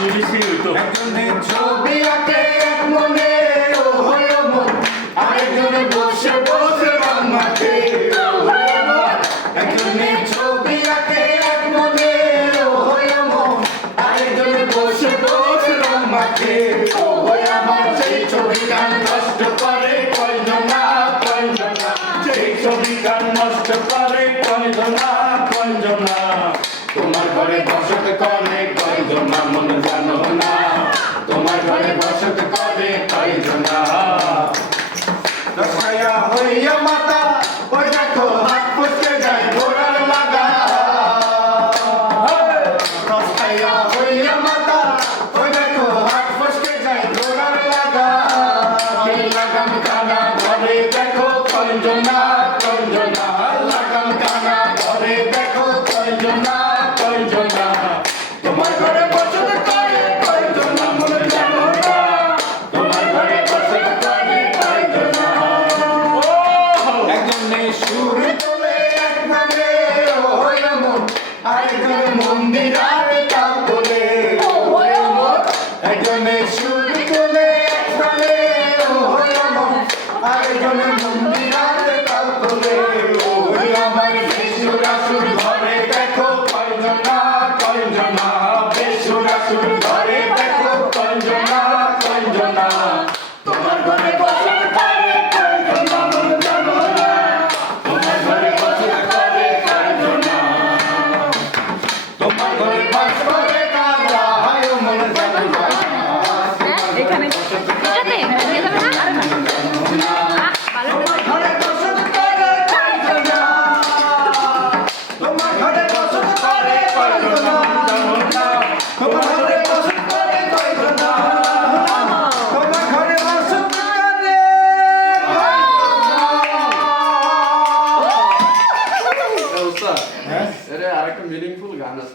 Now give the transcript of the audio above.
একজনে ছবি আঁকে এক মনে ও হলো মন, আরেকজনে বসে বসে রং মাখে ও হলো মন। একজনে ছবি আঁকে এক মনে ও হলো মন, আরেকজনে বসে বসে রং মাখে ও হলো মন। সেই ছবিটা নষ্ট করে কয়জনা কয়জনা, সেই ছবিটা নষ্ট করে কয়জনা কয়জনা। তোমার ঘরে বসত করে কয়জনা মনে জানো না, তোমার ঘরে বসত করে কয়জনা। রসায়া হইয়া মাতা ওই দেখো হাত ফসকে যায় ঘোড়ার লাগা। রসায়া হইয়া মাতা ওই দেখো হাত ফসকে যায় ঘোড়ার লাগা। এই লাগাম কানা ঘরে দেখো কয়জনা কয়জনা, লাগাম কানা ঘরে দেখো কয়জনা কয়জনা। তোমার ঘরে বসত করে কয়জনা মনে জানো না, তোমার ঘরে বসত করে কয়জনা। একজনে সুর তোলে এক নামে ও হইলো মন, আরেকজনে মন্দির আর তাল তোলে ও হইলো মন। একজনে সুর তোলে এক নামে ও হইলো মন, আরেকজনে মন্দির আর তাল তোলে ও হইলো মন। বেসুর আসুর ঘরে দেখো কয়জনা কয়জনা, বেসুর আসুর ঘরে দেখো কয়জনা কয়জনা। তোমার ঘরে বসত করে কয়জনা মনে জানো না, তোমার ঘরে বসত করে কয়জনা। তোমার ঘরে বাস করে কারা হায় মনে জানো না, এখানে এটাতে এখানে না তোমার ঘরে বসত করে কয়জনা, তোমার ঘরে বসত করে কয়জনা জানো না, তোমার ঘরে বসত করে কয়জনা, তোমার ঘরে বসত করে উস্তাদ, এর আরেকটা মিনিংফুল গান আছে।